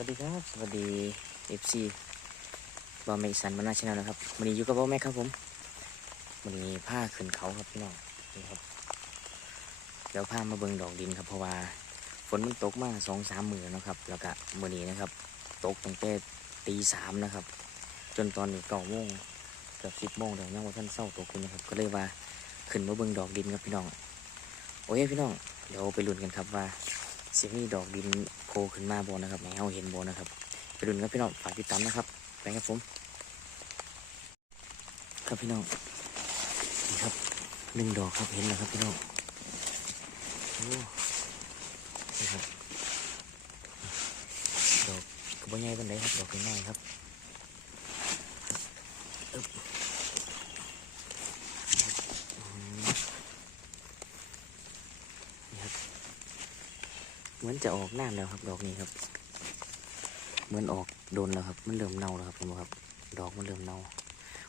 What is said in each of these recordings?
วัสดีครับ สวัสดีเอฟซีบอมเมสันมานาชแนลนะครับวันนี้อยู่กับบอมแม็กครับผมวันนี้ผ้าขึ้นเขาครับพี่น้องนี่ครับเดี๋ยวผ้ามาเบิงดอกดินครับเพราะว่าฝนมันตกมาสองสามมือนะครับ แล้วก็มื่อนี้นะครับ ตกตั้งแต่ตีสามนะครับ จนตอนนี้เก้าโมงเกือบสิบโมงเดี๋ยวยังว่าท่านเศร้าตกอยู่นะครับ ก็เลยว่าขึ้นมาเบิงดอกดินครับพี่น้อง โอ้ยพี่น้อง เดี๋ยวไปลุ้นกันครับว่า สิมีดอกดินโผล่ขึ้นมาบนนะครับให้เฮาเห็นบนนะครับ ไปดูนครับพี่น้องฝากติดตามนะครับ ไปครับผม ครับพี่น้องนี่ครับหนึ่งดอกครับเห็นแล้วครับพี่น้องโอ้นี่ครับดอกกระบอกใหญ่เป็นใดครับดอกน้อยครับอืมนี่ครับ เห มือนจะออกน้ำแล้วครับ ดอกนี้ครับ เหมือนออกโดนแล้วครับ มันเริ่มเน่าแล้วครับเห็นไหมครับ ดอกมันเริ่มเน่า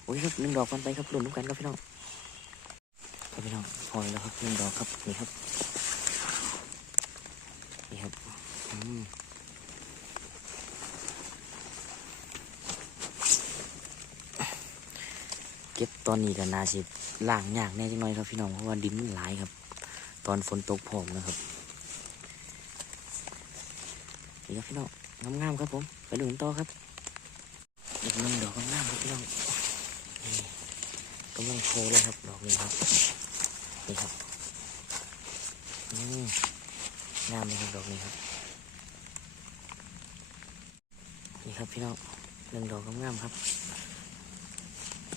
โอ้ยครับหนึ่งดอกกันไปครับรุ่นทุกกันครับพี่น้องครับพี่น้องพอยแล้วครับหนึ่งดอกครับนี่ครับนี่ครับอืมเก็บตอนนี้กันนาสิล่างยากแน่จังหน่อยครับพี่น้องเพราะว่าดินมันหลายครับ ตอนฝนตกพร้อมนะครับ นี่ครับพี่น้องงามๆครับผม ไปดูกันต่อครับอีกหนึ่งดอกงามๆครับพี่น้องนี่กำลังโชว์เลยครับ ดอกนี้ครับ นี่ครับอืมงามเลยครับดอกนี้ครับ นี่ครับพี่น้องหนึ่งดอกงามๆครับ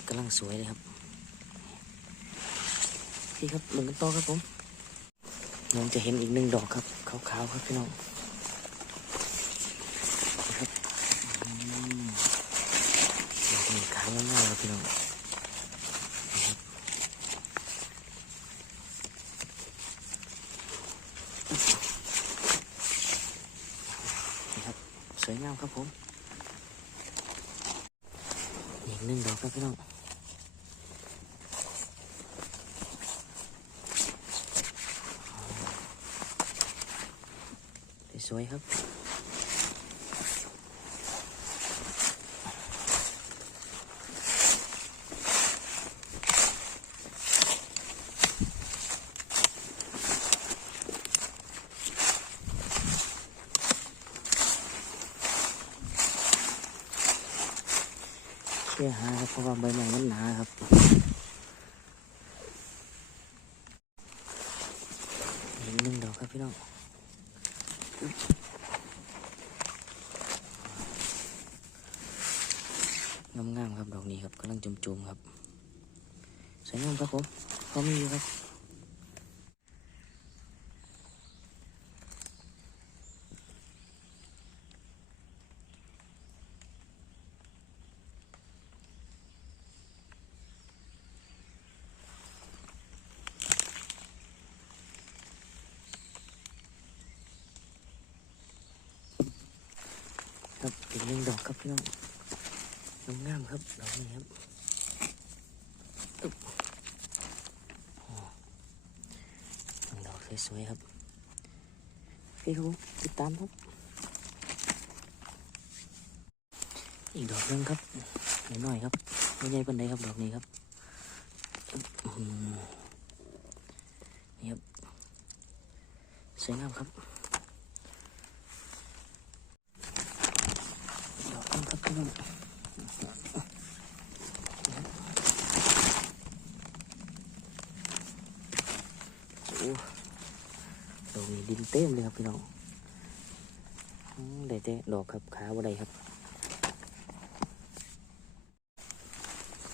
กำลังสวยเลยครับพี่ครับหนึ่งกันต่อครับผมผมจะเห็นอีกหนึ่งดอกครับขาวๆครับพี่น้อง ครับอืมดอกนี้ขาวง่ายๆครับ พี่น้องนะครับนี่ครับสวยงามครับผมอีกหนึ่งดอกครับพี่น้องสวยครับ เชื่อหาครับเพราะว่าใบไม้มันหนาครับหนึ่งดอกครับพี่น้องงามๆครับดอกนี้ครับกำลังจุ่มๆครับสวยงามครับผมพร้อมอยู่ครับอีกหนึ่งดอก ครับพี่น้องงามๆครับดอกนี้ครับอึ๊บโอ้หนึ่งดอกสวยๆครับพี่ครับผมติดตามครับ อีกดอกหนึงครับน้อยๆครับไม่ใหญ่ปานใดครับดอกนี้ครับอึ๊บอื้อหือนี่ครับสวยงามครับ ดอกนี้ครับพี่น้องโอ้ ดอกนี้ดินเต็มเลยครับพี่น้องได้แต่ดอกครับขาบ่ได้ครับ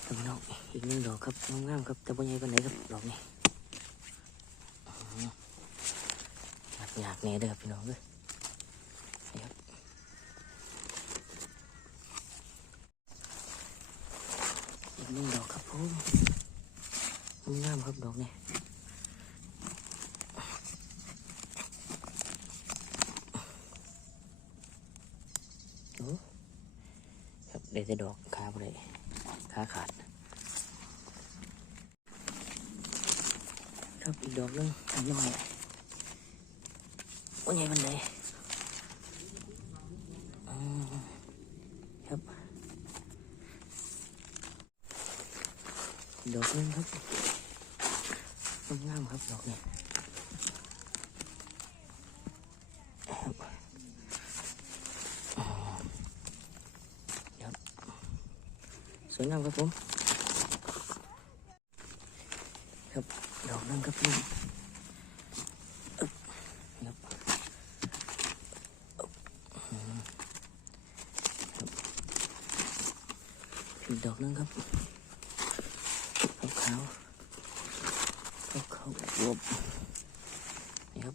ครับพี่น้องอีกหนึ่งดอกครับงามๆครับแต่บ่ใหญ่ปานไหนครับดอกนี้อื้ออยากๆแน่เด้อครับพี่น้องเด้อนี่ครับ อีกห นึ่งดอกครับผมงามครับดอกนี่ครับได้แต่ดอกขาบ่ได้ขาขาด ครับอีกดอกนึงย่อยว่าไงมันเลยอื มครับ ดอกนึงครับงามๆครับดอกนี้ค รับอ๋อครับสวยงากนึงครับบรบครับดอกนึงครับขาวขาวขาวขาวๆอวบนี่ครับ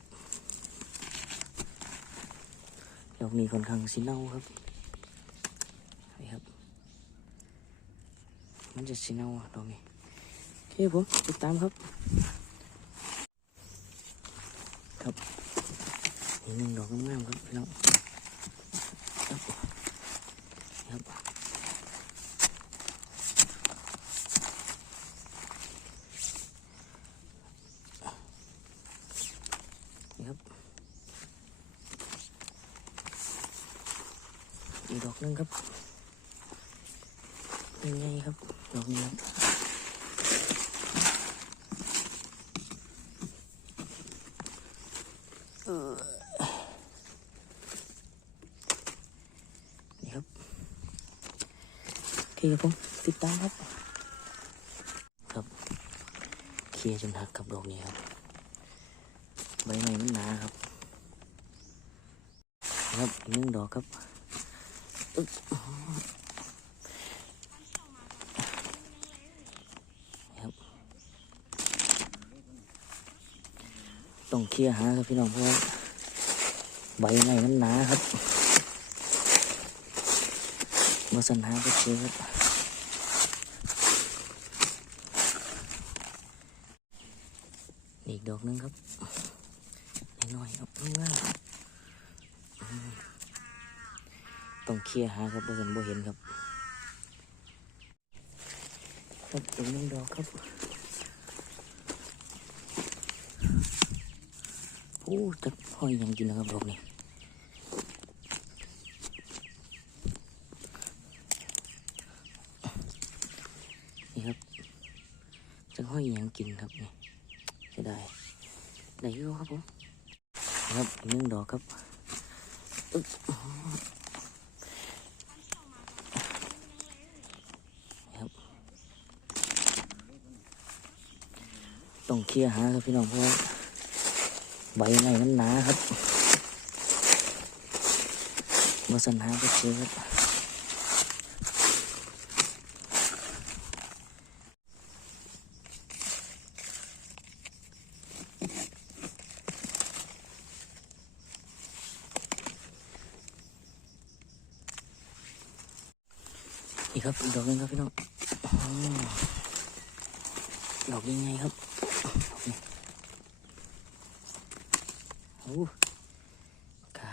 ดอกนี้ค่อนข้างสีเน่าครับนี่ครับ มันจะสีเน่าดอกนี้โอเคผมติดตามครับ ครับอีกหนึ่งดอกงามๆครับพี่น้องครับครับนี่ ครับ อีกดอกหนึงครับยังไงครับ ดอกนี้ครับนี่ครับ โอเคครับผมติดตามครับ ครับ เคลียร์จนหักกับดอกนี้ครับ ใบไม้มันหนาครับ ครับอีกหนึ่งดอกครับครับต้องเคลียร์หาครับพี่น้องเพราะว่าใบไม้มันหนาครับมาสันหาก็เจอครับอีกดอกนึงครับน้อยๆครับง่ายๆอืมต้องเค ลียหาครับบ่เห็นบ่เห็นครับครับอนึ่งดอกครับโอ้จะห้อยยังกินนะครับดอกนี้นี่ครับจะห้อยยังกินครับนี่จะได้ได้ยู่ครับผมครับนึ่งดอกครับอึ๊บครับ ต้องเคลียร์หาครับพี่น้องเพราะว่าใบไม้มันหนาครับมาสันหาก็เจอครับอีกครับอีกดอกนึงครับพี่น้องดอกยังไงครับดอกนี้โอ้ขา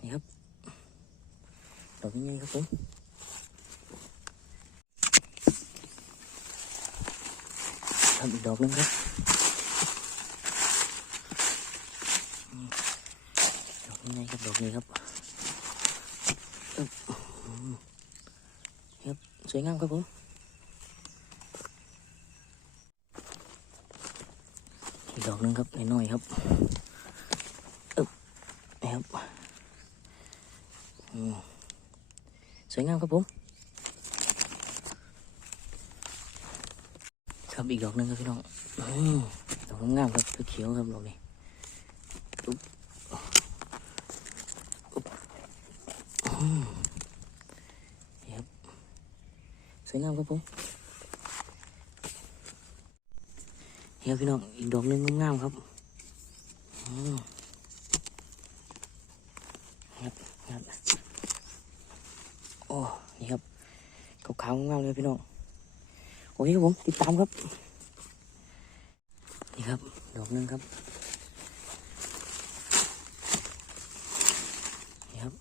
นี่ครับดอกยังไงครับผมครับอีกดอกหนึงครับอืมดอกยังไงครับ ดอกนี้ครับอึ๊บอืมครับสวยงามครับผมอีกดอกหนึงครับน้อยๆครับอึ๊บนี่ครับอืมส วยงามครับผม ครับอีกดอกหนึงครับพี่น้องอืมดอกงามครับเขียวครับดอกนี้อุ๊บอุ๊บอืมนี่ครับสวยงามครับผมนี่ครับพี่น้องอีกดอกหนึงงามครับครับครับ อ้นี่ครับขาวๆงามเลยพี่น้องโอเคครับผมติดตามครับ นี่ครับดอกหนึงครับนี่ครับ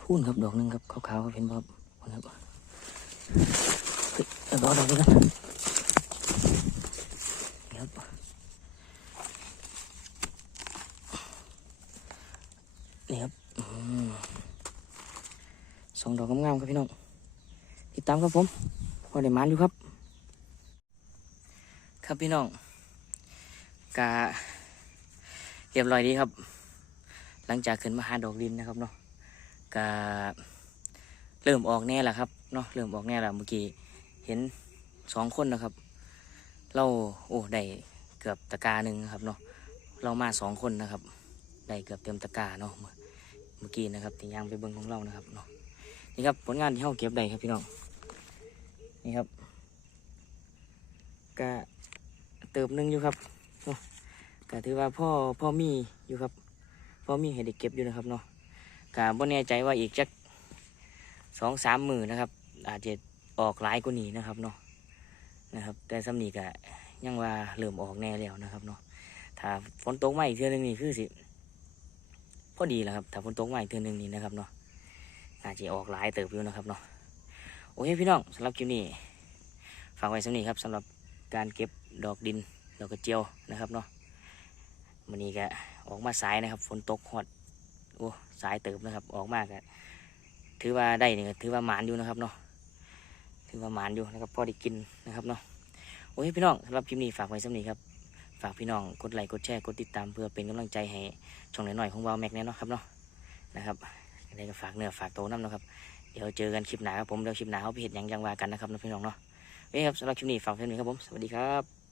พูนครับดอกหนึงครับขาวๆครับเห็นบ่ครับพูนครับเฮ้ยเอดอกดอกนี้กันนี่ครับ ติดตาม ครับผมพอได้มาอยู่ครับ ครับพี่น้องกาเรียบร้อยดีครับ หลังจากขึ้นมาหาดอกดินนะครับเนาะกาเริ่มออกแน่ล้วครับเนาะเริ่มออกแน่ล้วเมื่อกี้เห็นสองคนนะครับ เราโอ้ได้เกือบตะกร้าหนึ่งครับเนาะเรามาสองคนนะครับ ได้เกือบเต็มตะกาเนาะเมื่อเมื่อกี้นะครับที่ย่างไปเบิ้งของเรานะครับเนาะนี่ครับผลงานที่เราเก็บได้ครับพี่น้อง นี่ครับกะเติมหนึงอยู่ครับกะถือว่าพ่อพ่อมีอยู่ครับพ่อมีให้ได้เก็บอยู่นะครับเนาะกะบ่แน่ใจว่าอีกจักสองสามมือนะครับ อาจจะออกหลายกว่านี้นะครับเนาะนะครับ แต่สำนีกะยังว่าเริ่มออกแน่แล้วนะครับเนาะถ้าฝนตกมาอีกเทื่อนึงนี่คือสิพอดีแหล้วครับถ้าฝนตกมาอีกเทื่อนึงนี่นะครับเนาะอาจจะออกหลายเติบอยู่นะครับเนาะ โอเคพี่น้องสำหรับคลิปนี้ฝากไว้สำนี้ครับสำหรับการเก็บดอกดินดอกกระเจียวนะครับเนาะวันนี้ก็ออกมาสายนะครับฝนตกหอดโอ้สายเติบนะครับ ออกมากก็ถือว่าได้นี่ก็ถือว่าหมานอยู่นะครับเนาะถือว่าหมานอยู่นะครับพอได้กินนะครับเนาะโอเคพี่น้องสำหรับคลิปนี้ฝากไว้สำนี้ครับฝากพี่น้องกดไลค์กดแชร์กดติดตามเพื่อเป็นกำลังใจให้ช่องหน่อยๆของวาวแม็กเนี่ยเนาะครับเนาะนะครับยังไงก็ฝากเนื้อฝากตัวน้ำนะครับ เดี๋ยวเจอกันคลิปหน้าครับผมเดี๋ยวคลิปหน้าเขาไปเห็นยังยังว่ากันนะครับน้องพี่น้องเนาะนี่คครับสำหรับคลิปนี้ฝากเพื่อนๆครับผมสวัสดีครับ